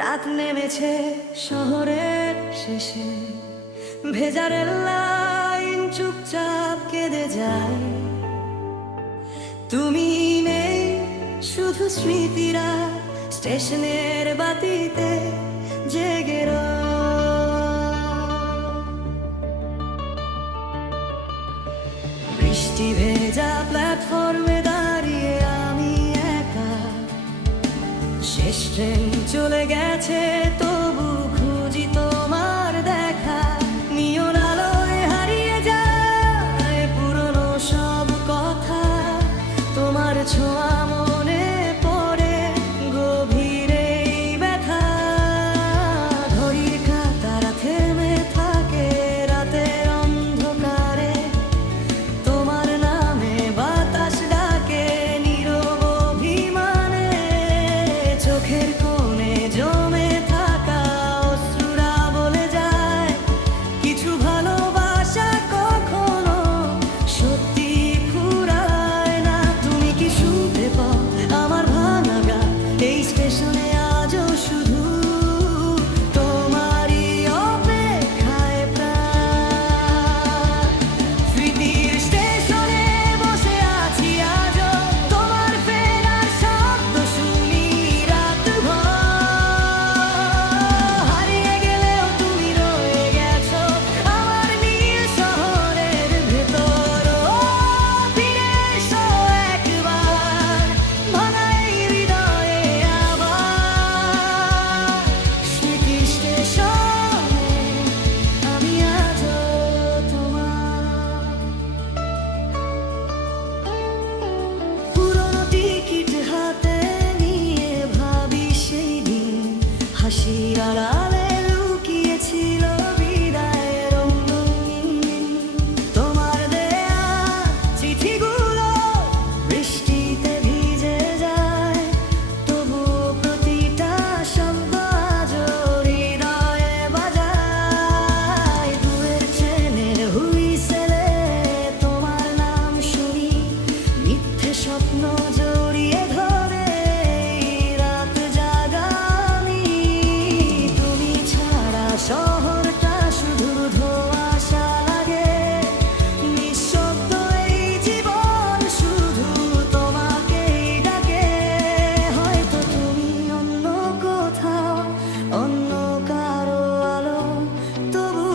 রাত নেমেছে শহরের শেষে, ভেজা রেল লাইন চুপচাপ কেঁদে যায়। তুমি নেই, শুধু স্মৃতিরা স্টেশনের বাতিতে জেগে বৃষ্টি ভেজা প্ল্যাটফর্মে দাঁড়িয়ে আমি একা, শেষ ট্রেন চলে গেছে তবু খুঁজি তোমার দেখা। নিয়ন আলোয় হারিয়ে যায় পুরনো সব কথা, তোমার ছোঁয়া মনে পড়ে গভীরে ব্যথা। ঘড়ির কাঁটারা থেমে থাকে রাতের অন্ধকারে, তোমার নামে বাতাস ডাকে নীরব অভিমানে। চোখের কোণে জমে থাকা অশ্রুরা বলে যায়, কিছু ভালোবাসা কখনো সত্যি ফুরায় না। তুমি কি শুনতে পাও আমার ভাঙা গান এই স্টেশনে আজও শুধু তোমারই অপেক্ষায় প্রাণ। স্মৃতির স্টেশনে বসে আছি আজও, তোমার ফেরার শব্দ শুনি রাতভর। হারিয়ে গেলেও তুমি রয়ে গেছো আমার নীল শহরের ভেতর। ফিরে এসো একবার ভাঙা এই হৃদয়ে আবার। স্মৃতির স্টেশনে আমি আজও তোমার। পুরনো টিকিট হাতে নিয়ে ভাবি সেই দিন, হাসির আড়ালে লুকিয়েছিল বিদায়ের রঙিন দিন। তোমার দেয়া চিঠিগুলো বৃষ্টিতে ভিজে যায়, তবুও প্রতিটা শব্দ আজও হৃদয়ে বাজায়। দূরের ট্রেনের হুইসেলে তোমার নাম শুনি, মিথ্যে স্বপ্ন জড়িয়ে ধরে এই রাত জাগানি। তুমি ছাড়া শহরটা শুধু ধোঁয়াশা লাগে, নিঃশব্দ এই জীবন শুধু তোমাকেই ডাকে। হয়তো তুমি অন্য কোথাও, অন্য কারো আলো, তবু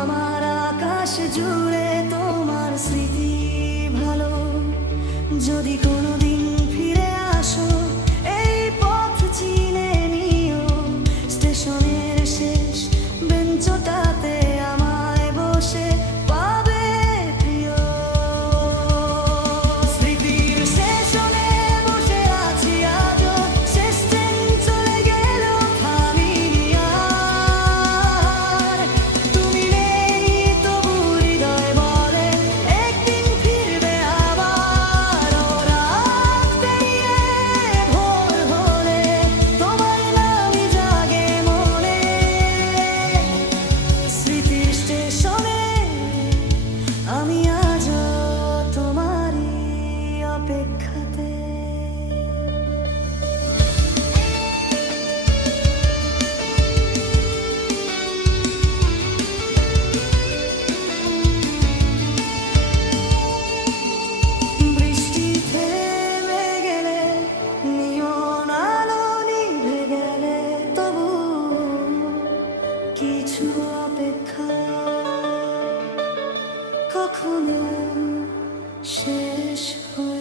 আমার আকাশ জুড়ে তোমার স্মৃতি ভালো। যদি কোনোদিন ফিরে আসো এই পথ চিনে নিও, স্টেশনের শেষ বেঞ্চটাতে আমায় বসে পাবে প্রিয়। স্মৃতির স্টেশনে বসে আছি আজও, শেষ ট্রেন চলে গেলেও থামিনি আর। তুমি নেই তবু হৃদয় বলে একদিন ফিরবে আবার। ও রাত পেরিয়ে ভোর হলে তোমার নামই জাগে মনে। স্মৃতির স্টেশনে আমি আজও তোমারই অপেক্ষাতে। বৃষ্টি থেমে গেলে, নিয়ন আলো নিভে গেলে, তবু কিছু অপেক্ষা কখনো শেষ হয়